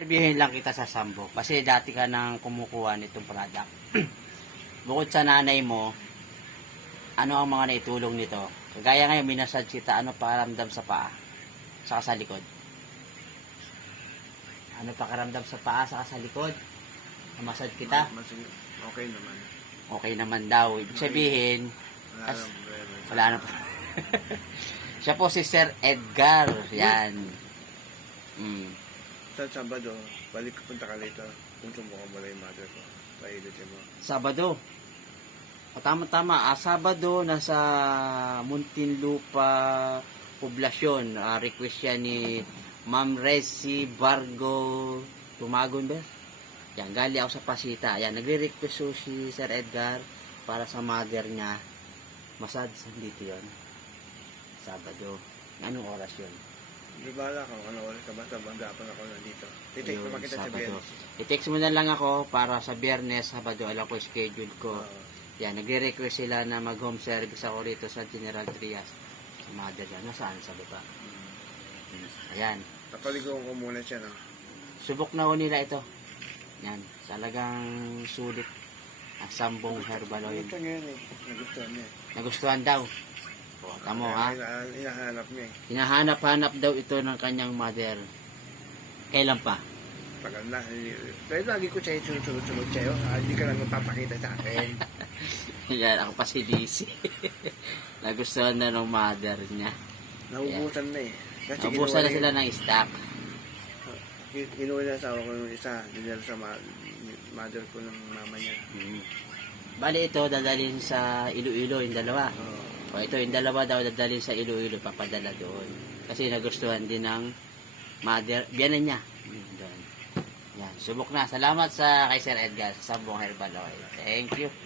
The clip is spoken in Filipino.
Interviewin lang kita sa Sambo kasi dati ka nang kumukuha nitong product. Bukod sa nanay mo, ano ang mga naitulong nito? Kagaya ngayon, minasad kita, ano pakiramdam sa paa? Saka sa likod? Ano pakiramdam sa paa, saka sa likod? Namasad kita? Okay naman. Okay naman daw. Ibig sabihin, Wala nang problema. wala na pa. Siya po si Sir Edgar. Yan. Sa Sabado, balik punta ka dito. Kung sumuka mo lang yung mother ko. Pailitin mo. Sabado. O, tama-tama. Sabado, nasa Muntinlupa Poblasyon. Request yan ni Ma'am Resi Bargo Tumagon ba? Yan, gali ako sa Pasita. Yan, nagre-request so si Sir Edgar para sa mother niya. Massage, dito yun. Sabado. Anong oras yun? Di ba lang kung ano oras ka ba? Banda-apan ako nandito. Titik Ayun, naman kita sa Sabado. Biyernes. I-text mo na lang ako para sa Biyernes, Sabado, alam ko schedule ko. Yan, nagre-request sila na mag-home service ako rito sa General Trias. Sa mother niya. Nasaan? Sa baba. Ayan. Napaligawan ko muna siya, no? Subok na ho nila ito. Yan. Talagang sulit. Ang Sambong Herbal Oil. Gusto niya yun eh. Nagustuhan niya. Nagustuhan daw. O, tamo ha. Hinahanap niya eh. Hinahanap-hanap daw ito ng kanyang mother. Kailan pa? Tagal na. Dahil lagi ko siya sunod-sunod sa'yo. Hindi ka lang magpapakita sa akin. Yan, ako pa si Lizzy. Nagustuhan na ng mother niya. Naubusan na eh. Kasi Ubusan na sila ng stock. Kinuha niya sa ko yung isa. Dinala sa mother ko ng mama niya. Bali ito, dadalhin sa Iloilo, yung dalawa. O ito, yung dalawa daw dadalhin sa Iloilo, papadala doon. Kasi nagustuhan din ng mother, biyanan niya. Doon. Yan, subok na. Salamat sa kay Sir Edgar sa Sambong Herbal Oil. Thank you.